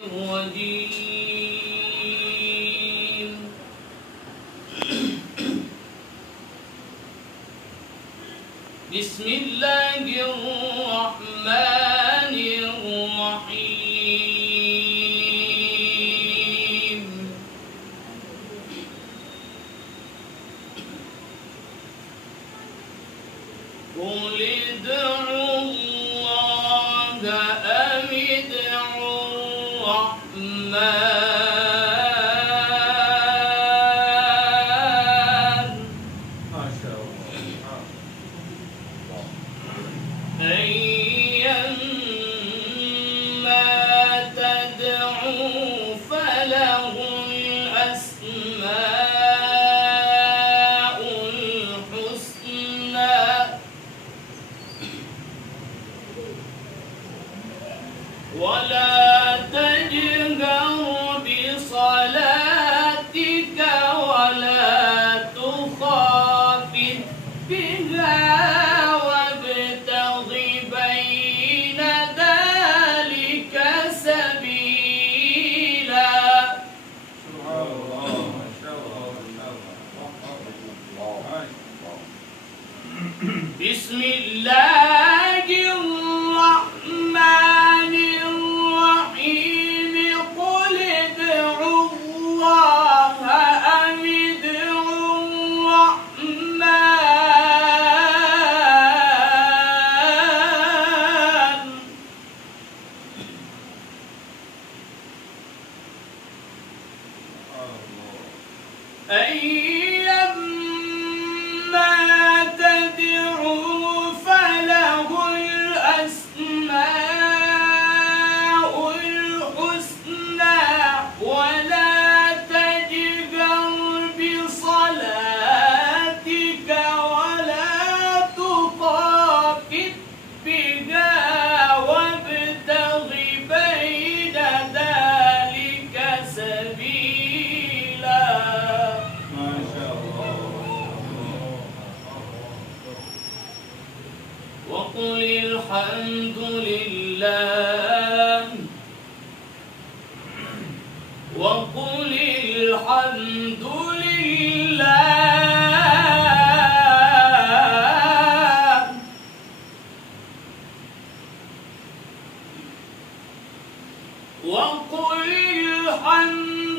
الرجيم. بسم الله الرحمن الرحيم. قل ادعوا الله أم ادعوا الرحمن. ما شاء الله. أيما تدعوا فله الأسماء الحسنى ولا تجهر بصلاتك ولا تخافت بها وابتغ بين ذلك سبيلا. سبحان الله. ما شاء الله. بسم الله الرحمن الرحيم. قل ادعوا الله أم ادعوا الرحمن. أيما تدعوا فله الأسماء الحسنى ولا تجهر بصلاتك ولا تخافت بها وابتغ بين ذلك سبيلا. ما شاء الله. وقل الحمد لله وقل الحمد لله وقل الحمد